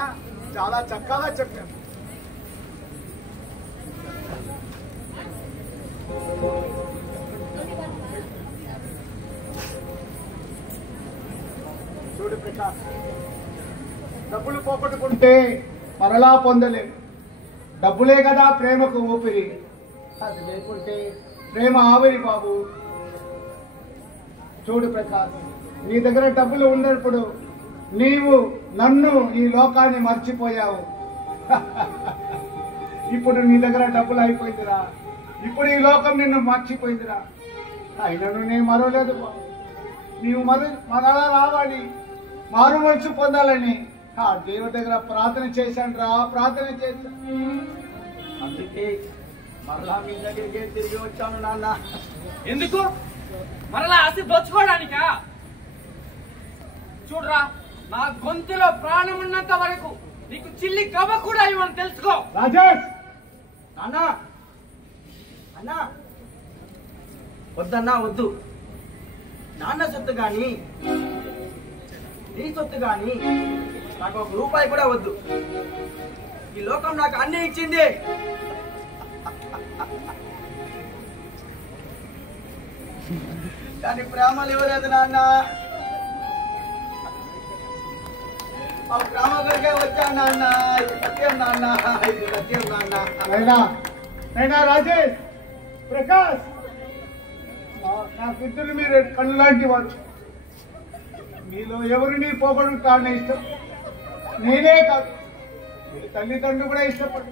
చాలా చక్కగా చెప్పాను. చూడు ప్రకాష్, డబ్బులు పోగొట్టుకుంటే మరలా పొందలేము. డబ్బులే కదా ప్రేమకు ఊపిరి. అది లేకుంటే ప్రేమ ఆవిరి బాబు. చూడు ప్రకాష్, నీ దగ్గర డబ్బులు ఉన్నప్పుడు నీవు నన్ను ఈ లోకాన్ని మర్చిపోయావు. ఇప్పుడు నీ దగ్గర డబ్బులు అయిపోయిందిరా. ఇప్పుడు ఈ లోకం నిన్ను మర్చిపోయిందిరా. అయినను నేను మరవలేదు బాబు. నీవు మరలా రావాలి, మారు మనసు పొందాలని ఆ దేవుడి దగ్గర ప్రార్థన చేశాను రా, ప్రార్థన చేశాను. అందుకే మరలా మీ దగ్గరికి తిరిగి వచ్చాను నాన్న. ఎందుకు? మరలా ఆస్తి దోచుకోవడానికా? చూడరా, నా గొంతులో ప్రాణం ఉన్నంత వరకు నీకు చిల్లి కవ్వ కూడా ఇవ్వని తెలుసుకో. రాజేష్, నాన్న అన్నా, వద్దన్నా వద్దు. నాన్న సొత్తు గాని నీ సొత్తు గాని నాకు ఒక రూపాయి కూడా వద్దు. ఈ లోకం నాకు అన్ని ఇచ్చింది. కానీ ప్రేమలు ఇవ్వలేదు నాన్న. ఆ ప్రేమ కొరికే వచ్చా నాన్న. ఇది సత్యం నాన్న, ఇది సత్యం నాన్న. అయినా రాజేష్, ప్రకాష్, నాకిద్దరు మీరు కళ్ళు లాంటి వాడు. మీలో ఎవరిని పోగొడుతాడని ఇష్టం. నేనే కాదు, మీ తల్లిదండ్రులు కూడా ఇష్టపడు.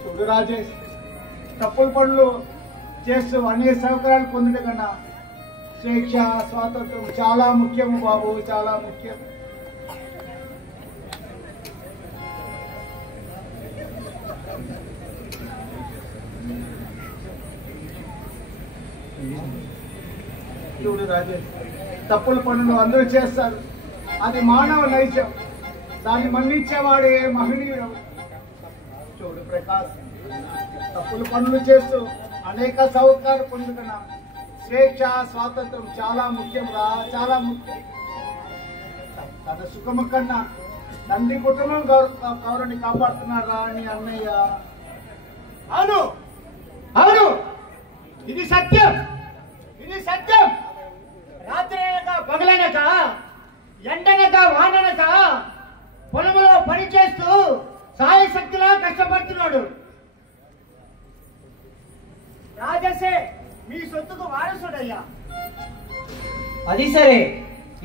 చూడు రాజేష్, తప్పుల పనులు చేస్తూ అన్ని సౌకర్యాలు పొందడం కన్నా స్వేచ్ఛ, స్వాతంత్రం చాలా ముఖ్యము బాబు, చాలా ముఖ్యం. చూడు రాజేష్, తప్పుల పనులు అందరూ చేస్తారు. అది మానవ నైజం. దాన్ని మన్నించేవాడే మహనీయుడు. చూడు ప్రకాష్, తప్పుల పనులు చేస్తూ అనేక సౌకర్యాలు పొందుతున్నా స్వేచ్ఛ, స్వాతంత్రం చాలా ముఖ్యం రా, చాలా ముఖ్యం. తన సుఖము కన్నా తండ్రి కుటుంబం గౌరవాన్ని కాపాడుతున్నారా అని అన్నయ్య. అవును, అవును, ఇది సత్యం, ఇది సత్యం. రాత్రి అనక పగలనక, ఎండనక వాననక పొలంలో పని చేస్తూ సాయశక్తిలా కష్టపడుతున్నాడు. రాజసే మీ సొత్తుకు వారసుడయ్యా. అది సరే,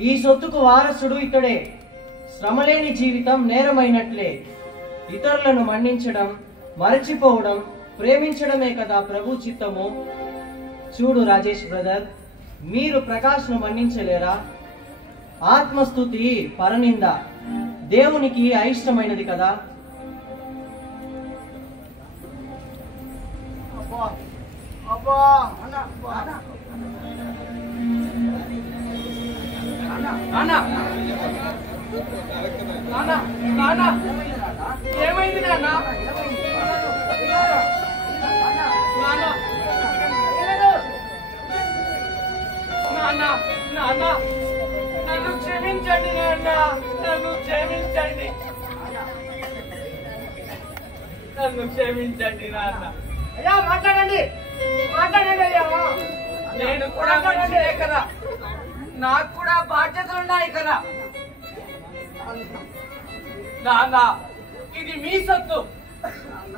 ఈ సొత్తుకు వారసుడు ఇతడే. శ్రమలేని జీవితం నేరమైనట్లే. ఇతరులను మన్నించడం, మరచిపోవడం, ప్రేమించడమే కదా ప్రభు చిత్తము. చూడు రాజేష్ బ్రదర్, మీరు ప్రకాష్ను మన్నించలేరా? ఆత్మస్తుతి పరనింద దేవునికి అయిష్టమైనది కదా. అబ్బా అబ్బా ఏమైంది నాన్న? నాన్న, నన్ను క్షమించండి నాన్న, నన్ను క్షమించండి, నన్ను క్షమించండి నాన్న. అయ్యా మాట్లాడండి, మాట్లాడండి అయ్యా. నేను కూడా మనిషినే కదా, నాకు కూడా బాధ్యతలు ఉన్నాయి కదా. నాన్న, ఇది మీ సొత్తు,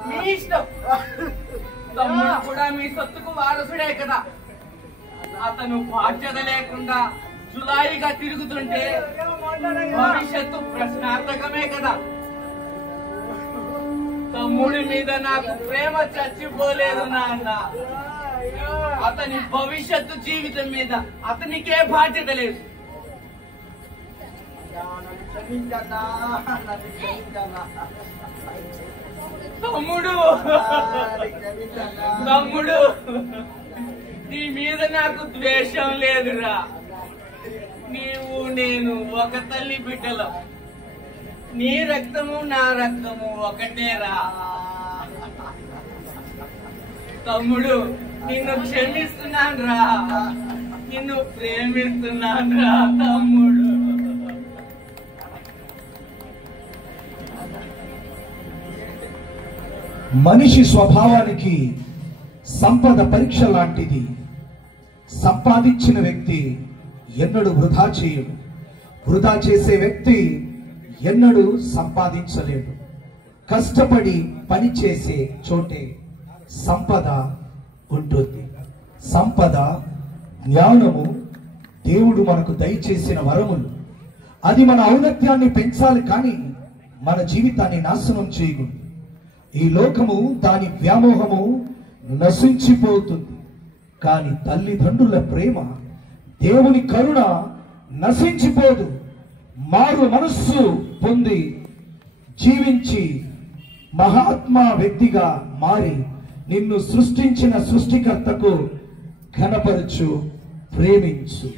మీ ఇష్టం. తమ్ముడు కూడా మీ సొత్తుకు వారసుడే కదా. అతను బాధ్యత లేకుండా జులాయిగా తిరుగుతుంటే భవిష్యత్తు ప్రశ్నార్థకమే కదా. తమ్ముడి మీద నాకు ప్రేమ చచ్చిపోలేదు నాన్న. అతని భవిష్యత్తు జీవితం మీద అతనికే బాధ్యత లేదు. క్షమించన్నా, నన్ను క్షమించన్నా. తమ్ముడు తమ్ముడు నీ మీద నాకు ద్వేషం లేదురా. నీవు నేను ఒక తల్లి బిడ్డలం. నీ రక్తము నా రక్తము ఒకటేరా. తమ్ముడు నిన్ను క్షమిస్తున్నాను రా, నిన్ను ప్రేమిస్తున్నాను రా తమ్ముడు. మనిషి స్వభావానికి సంపద పరీక్ష లాంటిది. సంపాదించిన వ్యక్తి ఎన్నడూ వృధా చేయడు. వృధా చేసే వ్యక్తి ఎన్నడూ సంపాదించలేడు. కష్టపడి పని చేసే చోటే సంపద ఉంటుంది. సంపద, జ్ఞానము దేవుడు మనకు దయచేసిన వరములు. అది మన ఔన్నత్యాన్ని పెంచాలి, కానీ మన జీవితాన్ని నాశనం చేయకూడదు. ఈ లోకము దాని వ్యామోహము నశించిపోతుంది, కానీ తల్లిదండ్రుల ప్రేమ, దేవుని కరుణ నశించిపోదు. మారు మనస్సు పొంది జీవించి మహాత్మా వ్యక్తిగా మారి నిన్ను సృష్టించిన సృష్టికర్తకు ఘనపరచు, ప్రేమించు.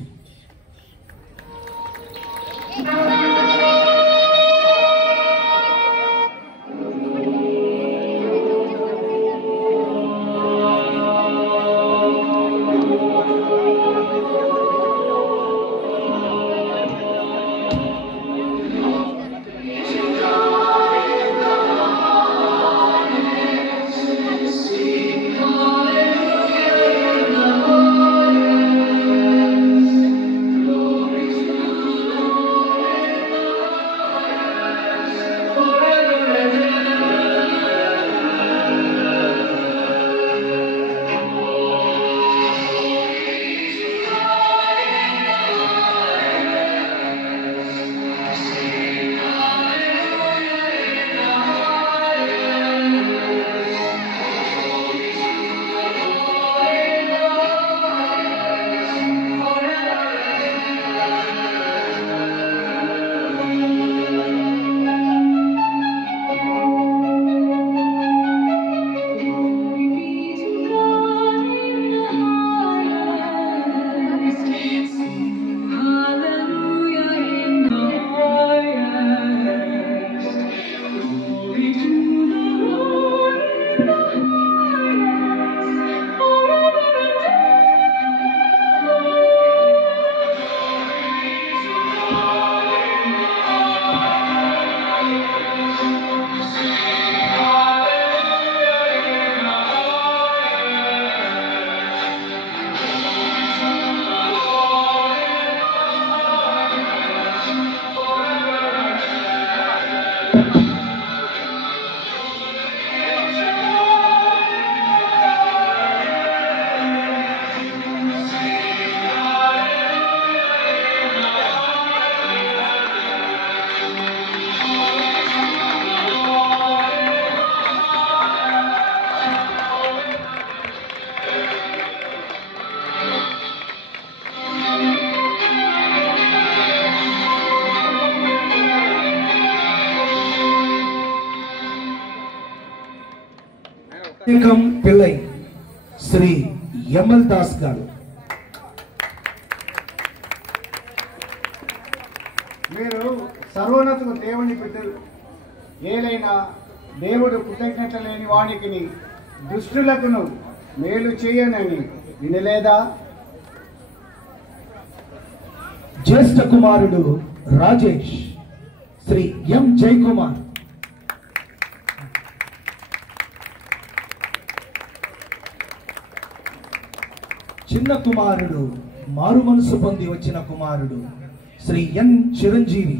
పిల్లై శ్రీ యమల్ దాస్ గారు. మీరు సర్వోన్నతకు దేవుని బిడ్డలు. ఏలైనా దేవుడు కృతజ్ఞత లేని వానికి దుష్టులకును మేలు చేయనని వినలేదా? జ్యేష్ఠ కుమారుడు రాజేష్ శ్రీ ఎం జయకుమార్. చిన్న కుమారుడు మారు మనసు పొంది వచ్చిన కుమారుడు శ్రీ ఎన్ చిరంజీవి.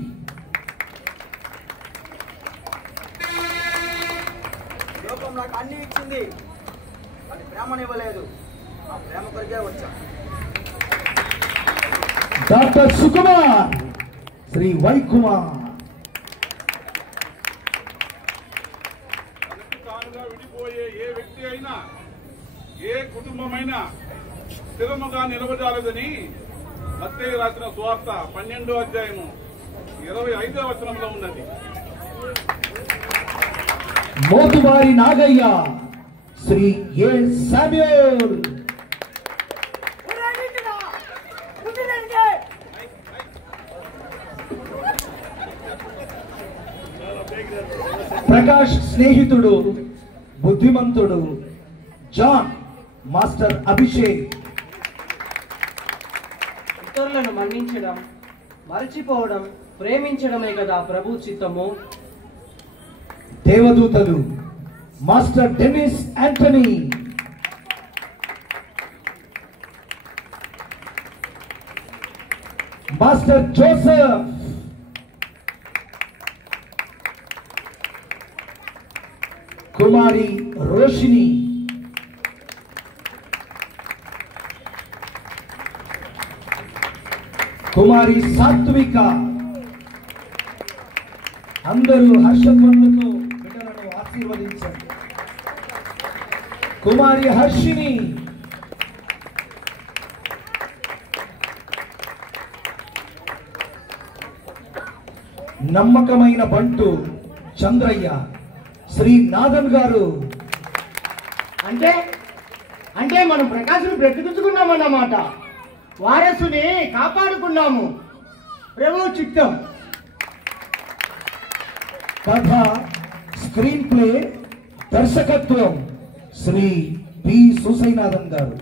లోకం నాకు అన్ని ఇచ్చింది, అది ప్రేమనివ్వలేదు. ఆ ప్రేమ కొరికే వచ్చా. Doctor Sukumar Sri Y Kumar. తానుగా విడిపోయే ఏ వ్యక్తి అయినా, ఏ కుటుంబమైనా స్థిరముగా నిలబడాలని మత్తయి రాసిన సువార్త 12వ అధ్యాయము 25వ వచనంలో ఉన్నది. మోతువారి నాగయ్య, శ్రీ ఏ శామ్యూల్, ప్రకాష్ స్నేహితుడు బుద్ధిమంతుడు జాన్, మాస్టర్ అభిషేక్. ఇతరులను మన్నించడం, మరచిపోవడం, ప్రేమించడమే కదా ప్రభు చిత్తము. దేవదూతలు master Denis Antony, master Joseph, కుమారి రోషిని, కుమారి సాత్విక. అందరూ హర్షధ్వనులతో బిడ్డలను ఆశీర్వదించండి. కుమారి హర్షిని, నమ్మకమైన బంటు చంద్రయ్య, శ్రీ నాదన్ గారు. అంటే అంటే మనం ప్రకాశం బ్రతికించుకున్నామన్నమాట. వారసుని కాపాడుకున్నాము. ప్రభు చిత్తం. కథ, స్క్రీన్ ప్లే, దర్శకత్వం శ్రీ పి సుసైనాథన్ గారు.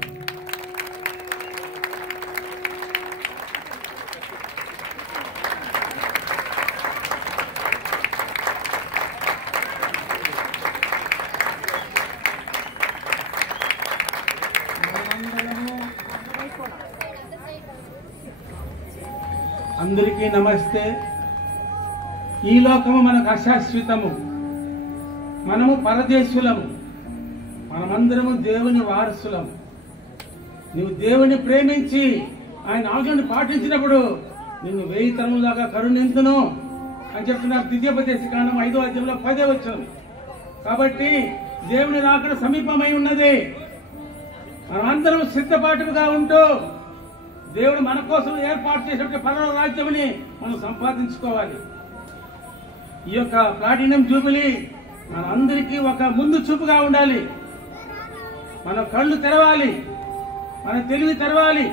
అందరికీ నమస్తే. ఈ లోకము మనకు అశాశ్వతము. మనము పరదేశులము. మనమందరము దేవుని వారసులము. నువ్వు దేవుని ప్రేమించి ఆయన ఆజ్ఞను పాటించినప్పుడు నిన్ను 1000 తరములాగా కరుణింతును అని చెప్తున్నారు ద్వితీయోపదేశ కాండం 5వ అధ్యాయంలో 10వ వచనం. కాబట్టి దేవుని రాకడ సమీపమై ఉన్నది. మనమందరం సిద్ధపాటుగా ఉంటూ దేవుడు మన కోసం ఏర్పాటు చేసినటువంటి పరలోక రాజ్యముని మనం సంపాదించుకోవాలి. ఈ యొక్క ప్లాటినం జూబిలీ మన అందరికీ ఒక ముందు చూపుగా ఉండాలి. మన కళ్ళు తెరవాలి, మన తెలివి తెరవాలి.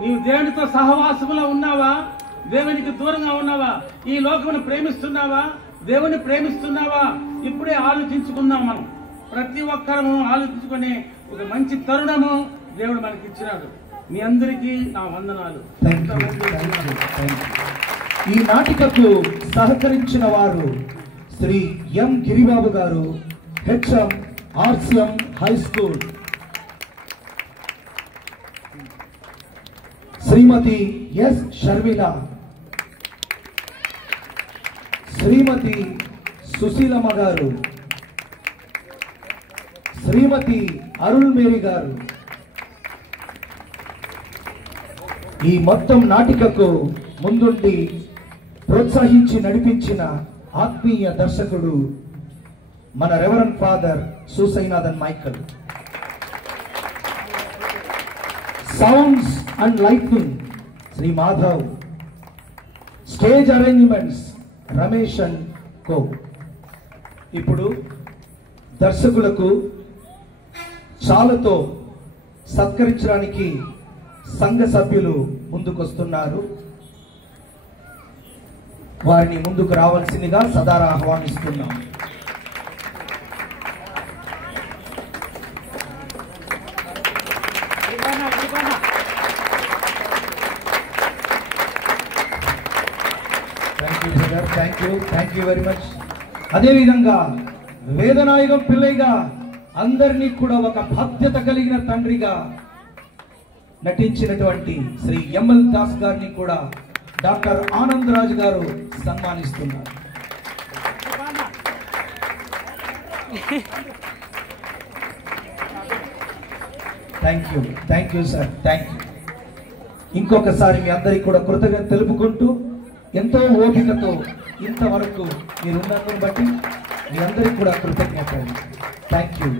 నీవు దేవునితో సహవాసములో ఉన్నావా? దేవునికి దూరంగా ఉన్నావా? ఈ లోకమును ప్రేమిస్తున్నావా? దేవుని ప్రేమిస్తున్నావా? ఇప్పుడే ఆలోచించుకుందాం. మనం ప్రతి ఒక్కరము ఆలోచించుకునే ఒక మంచి తరుణము దేవుడు మనకి ఇచ్చినాడు. మీ అందరికీ నా వందనాలు. ఈ నాటికకు సహకరించిన వారు శ్రీ ఎం గిరిబాబు గారు, హెచ్ఎం ఆర్సిఎం హై స్కూల్, శ్రీమతి ఎస్ షర్మిల, శ్రీమతి సుశీలమ్మ గారు, శ్రీమతి అరుణ్ మేరీ గారు. ఈ మొత్తం నాటికకు ముందుండి ప్రోత్సహించి నడిపించిన ఆత్మీయ దర్శకుడు మన reverend father Susainathan Michael. Sounds and lighting Shri Madhav. Stage arrangements Ramesh and co. ఇప్పుడు దర్శకులకు చాలతో సత్కరించడానికి సంఘ సభ్యులు ముందుకొస్తున్నారు. వారిని ముందుకు రావాల్సిందిగా సదారా ఆహ్వానిస్తున్నాం. Thank you very much. అదేవిధంగా వేదనాయకం పిల్లైగా అందరినీ కూడా ఒక బాధ్యత కలిగిన తండ్రిగా నటించినటువంటి శ్రీ ఎంఎల్ దాస్ గారిని కూడా డాక్టర్ ఆనంద్ రాజ్ గారు సన్మానిస్తున్నారు. Thank you sir. Thank you. ఇంకొకసారి మీ అందరికీ కూడా కృతజ్ఞత తెలుపుకుంటూ, ఎంతో ఓపికతో ఇంతవరకు మీరు ఉన్నందుని బట్టి మీ అందరికీ కూడా కృతజ్ఞతలు. Thank you.